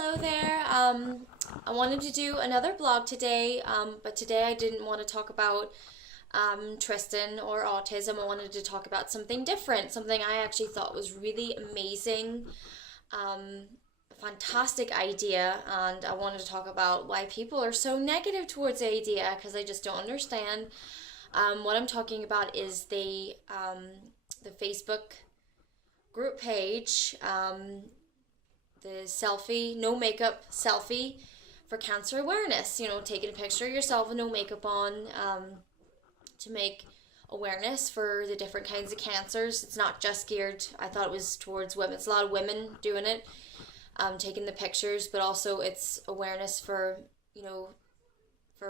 Hello there. I wanted to do another blog today, but today I didn't want to talk about Tristan or autism. I wanted to talk about something different, something I actually thought was really amazing, um, fantastic idea, and I wanted to talk about why people are so negative towards the idea because I just don't understand. What I'm talking about is the Facebook group page. The selfie, no makeup selfie for cancer awareness. Taking a picture of yourself with no makeup on to make awareness for the different kinds of cancers. It's not just geared, I thought it was towards women. It's a lot of women doing it, taking the pictures, but also it's awareness for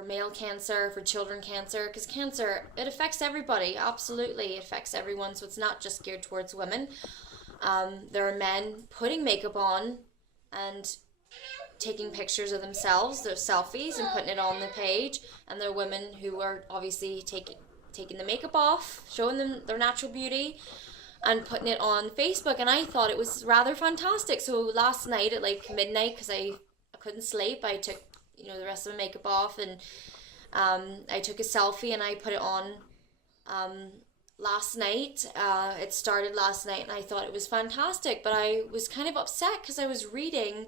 male cancer, for children cancer, because cancer, it affects everybody. Absolutely, it affects everyone, so it's not just geared towards women. There are men putting makeup on and taking pictures of themselves, their selfies, and putting it on the page. And there are women who are obviously taking the makeup off, showing them their natural beauty, and putting it on Facebook. And I thought it was rather fantastic. So last night at like midnight, because I couldn't sleep, I took the rest of the makeup off, and I took a selfie and I put it on. Last night. It started last night and I thought it was fantastic, but I was kind of upset because I was reading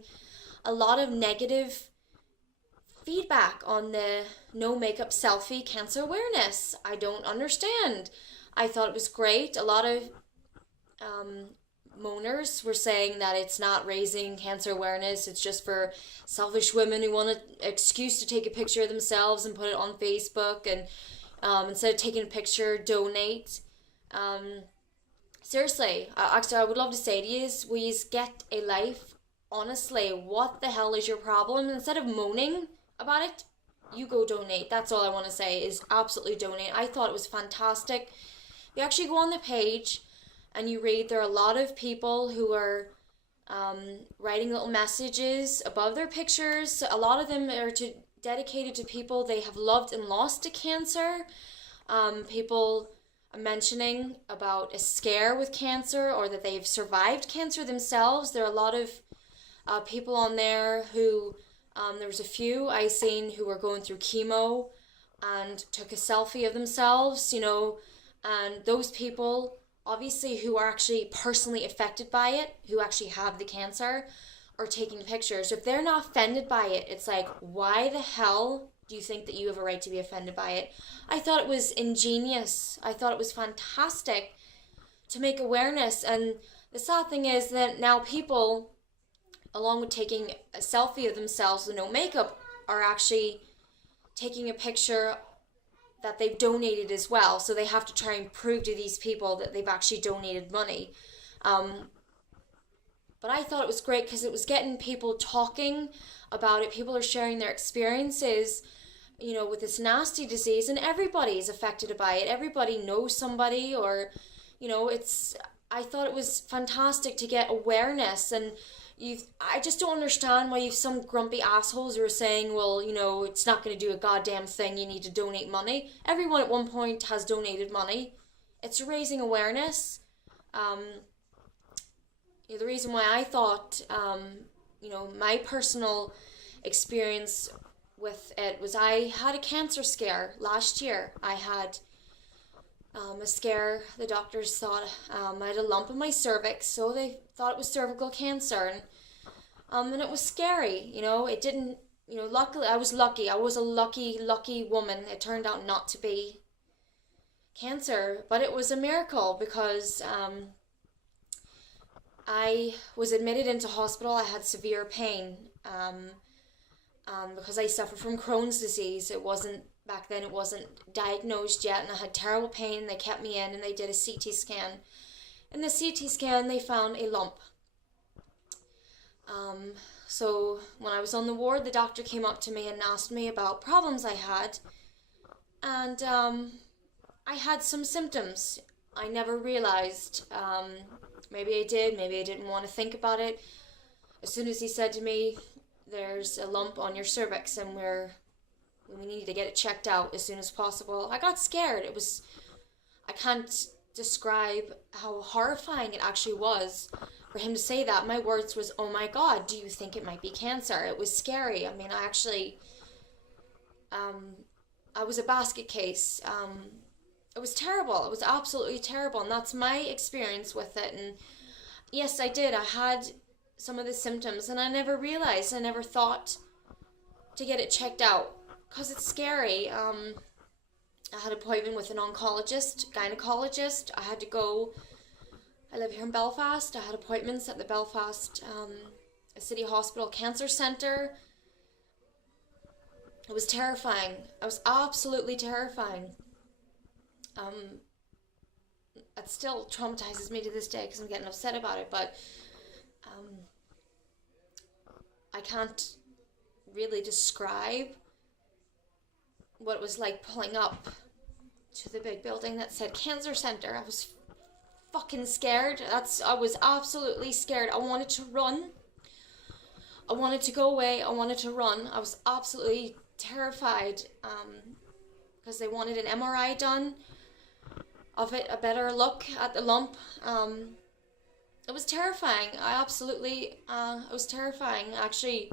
a lot of negative feedback on the no makeup selfie cancer awareness. I don't understand. I thought it was great. A lot of moaners were saying that it's not raising cancer awareness, it's just for selfish women who want an excuse to take a picture of themselves and put it on Facebook, and instead of taking a picture, donate. Seriously, actually, I would love to say to you, will you get a life? Honestly, what the hell is your problem? Instead of moaning about it, you go donate. That's all I want to say is absolutely donate. I thought it was fantastic. You actually go on the page and you read, there are a lot of people who are writing little messages above their pictures. A lot of them are dedicated to people they have loved and lost to cancer. People are mentioning about a scare with cancer or that they've survived cancer themselves. There are a lot of people on there who, there was a few I seen who were going through chemo and took a selfie of themselves, and those people, obviously, who are actually personally affected by it, who actually have the cancer, are taking pictures. If they're not offended by it, it's like, why the hell do you think that you have a right to be offended by it? I thought it was ingenious. I thought it was fantastic to make awareness. And the sad thing is that now people, along with taking a selfie of themselves with no makeup, are actually taking a picture that they've donated as well. So they have to try and prove to these people that they've actually donated money. But I thought it was great because it was getting people talking about it. People are sharing their experiences, with this nasty disease, and everybody's affected by it. Everybody knows somebody, or, I thought it was fantastic to get awareness. And I just don't understand why you've some grumpy assholes who are saying, well, it's not going to do a goddamn thing, you need to donate money. Everyone at one point has donated money. It's raising awareness. The reason why I thought, my personal experience with it was I had a cancer scare last year. I had a scare. The doctors thought I had a lump in my cervix, so they thought it was cervical cancer, and it was scary. It didn't. Luckily, I was lucky. I was a lucky woman. It turned out not to be cancer, but it was a miracle because I was admitted into hospital. I had severe pain because I suffer from Crohn's disease. Back then it wasn't diagnosed yet, and I had terrible pain. They kept me in and they did a CT scan. In the CT scan, they found a lump. So when I was on the ward, the doctor came up to me and asked me about problems I had. And I had some symptoms. I never realized. Maybe I did, maybe I didn't want to think about it. As soon as he said to me, there's a lump on your cervix and we need to get it checked out as soon as possible, I got scared. I can't describe how horrifying it actually was. for him to say that, my words was, oh my God, do you think it might be cancer? It was scary. I mean, I was a basket case. It was terrible. It was absolutely terrible. And that's my experience with it. And yes, I did. I had some of the symptoms and I never realized, I never thought to get it checked out because it's scary. I had an appointment with an oncologist, gynecologist. I had to go. I live here in Belfast. I had appointments at the Belfast City Hospital Cancer Centre. It was terrifying. It was absolutely terrifying. It still traumatizes me to this day because I'm getting upset about it, but I can't really describe what it was like pulling up to the big building that said Cancer Center. I was fucking scared. I was absolutely scared. I wanted to run. I wanted to go away. I wanted to run. I was absolutely terrified because they wanted an MRI done of it, a better look at the lump. It was terrifying. It was terrifying. Actually,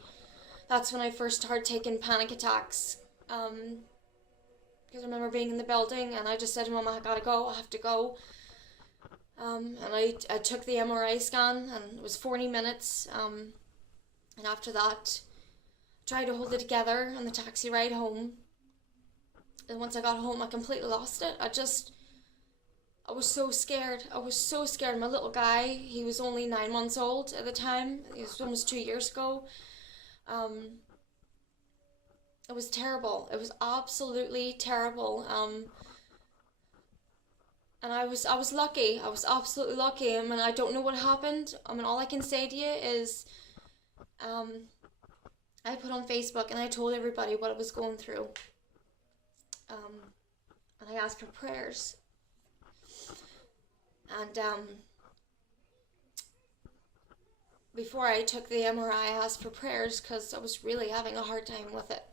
that's when I first started taking panic attacks. Because I remember being in the building and I just said to Mom, I gotta go, I have to go. And I took the MRI scan and it was 40 minutes. And after that, I tried to hold it together on the taxi ride home. And once I got home, I completely lost it. I was so scared. I was so scared. My little guy, he was only 9 months old at the time. It was almost 2 years ago. It was terrible. It was absolutely terrible. And I was lucky. I was absolutely lucky. I mean, I don't know what happened. I mean, all I can say to you is, I put on Facebook and I told everybody what I was going through. And I asked for prayers. And before I took the MRI, I asked for prayers because I was really having a hard time with it.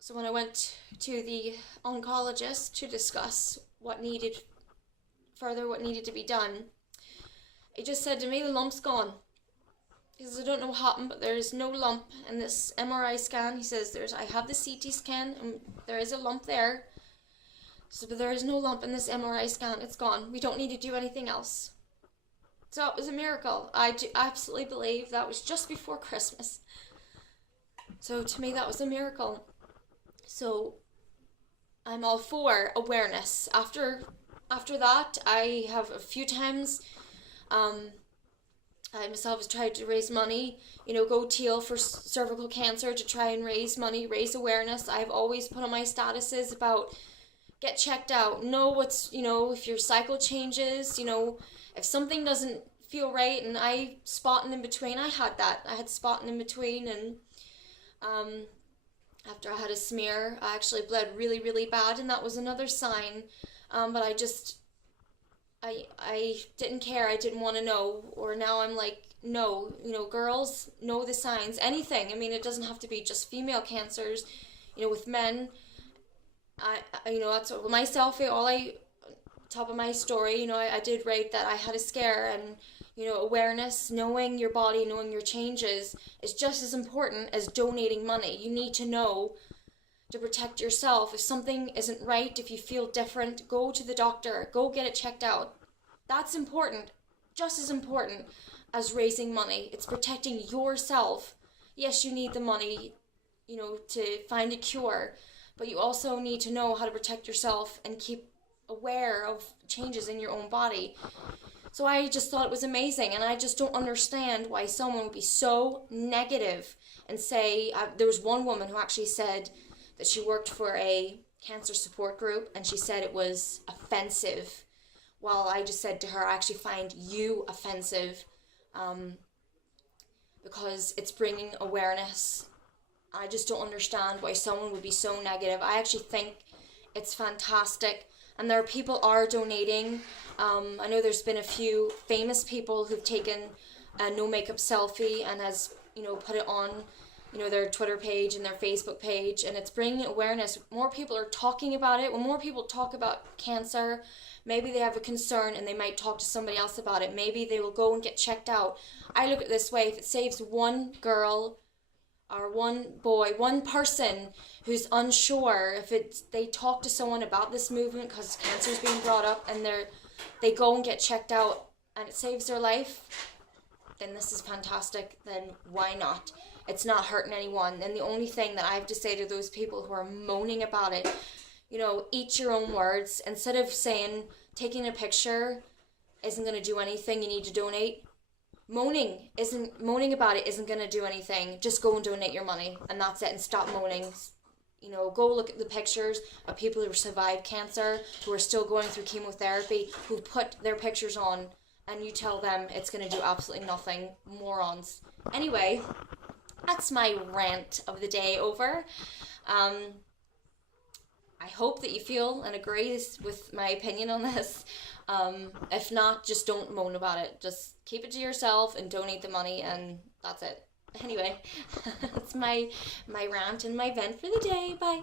So when I went to the oncologist to discuss what needed to be done, he just said to me, the lump's gone. He says, I don't know what happened, but there is no lump in this MRI scan. He says, I have the CT scan and there is a lump there. So, but there is no lump in this MRI scan. It's gone. We don't need to do anything else. So it was a miracle. I do absolutely believe that was just before Christmas. So to me, that was a miracle. So I'm all for awareness. After that, I have a few times, I myself have tried to raise money, go teal for cervical cancer to try and raise money, raise awareness. I've always put on my statuses about get checked out, know what's, if your cycle changes, if something doesn't feel right, and I spotting in between, I had spotting in between, and after I had a smear, I actually bled really, really bad, and that was another sign, but I didn't care, I didn't want to know, or now I'm like, no, girls know the signs, anything, I mean, it doesn't have to be just female cancers, with men, that's my selfie, top of my story, I did write that I had a scare, and, awareness, knowing your body, knowing your changes is just as important as donating money. You need to know to protect yourself. If something isn't right, if you feel different, go to the doctor, go get it checked out. That's important, just as important as raising money. It's protecting yourself. Yes, you need the money, to find a cure, but you also need to know how to protect yourself and keep aware of changes in your own body. So I just thought it was amazing, and I just don't understand why someone would be so negative and say, there was one woman who actually said that she worked for a cancer support group, and she said it was offensive. While I just said to her, I actually find you offensive because it's bringing awareness. I just don't understand why someone would be so negative. I actually think it's fantastic. And there are people are donating. I know there's been a few famous people who've taken a no makeup selfie and has, put it on their Twitter page and their Facebook page, and it's bringing awareness. More people are talking about it. When more people talk about cancer, maybe they have a concern and they might talk to somebody else about it. Maybe they will go and get checked out. I look at it this way: if it saves one girl or one boy, one person who's unsure, if they talk to someone about this movement because cancer is being brought up, and they go and get checked out and it saves their life, then this is fantastic. Then why not? It's not hurting anyone. And the only thing that I have to say to those people who are moaning about it, eat your own words. Instead of saying taking a picture isn't going to do anything, you need to donate. Moaning about it isn't going to do anything. Just go and donate your money, and that's it, and stop moaning. Go look at the pictures of people who survived cancer, who are still going through chemotherapy, who put their pictures on, and you tell them it's going to do absolutely nothing. Morons. Anyway, that's my rant of the day over. I hope that you feel and agree with my opinion on this. If not, just don't moan about it. Just keep it to yourself and donate the money, and that's it. Anyway, that's my rant and my vent for the day. Bye.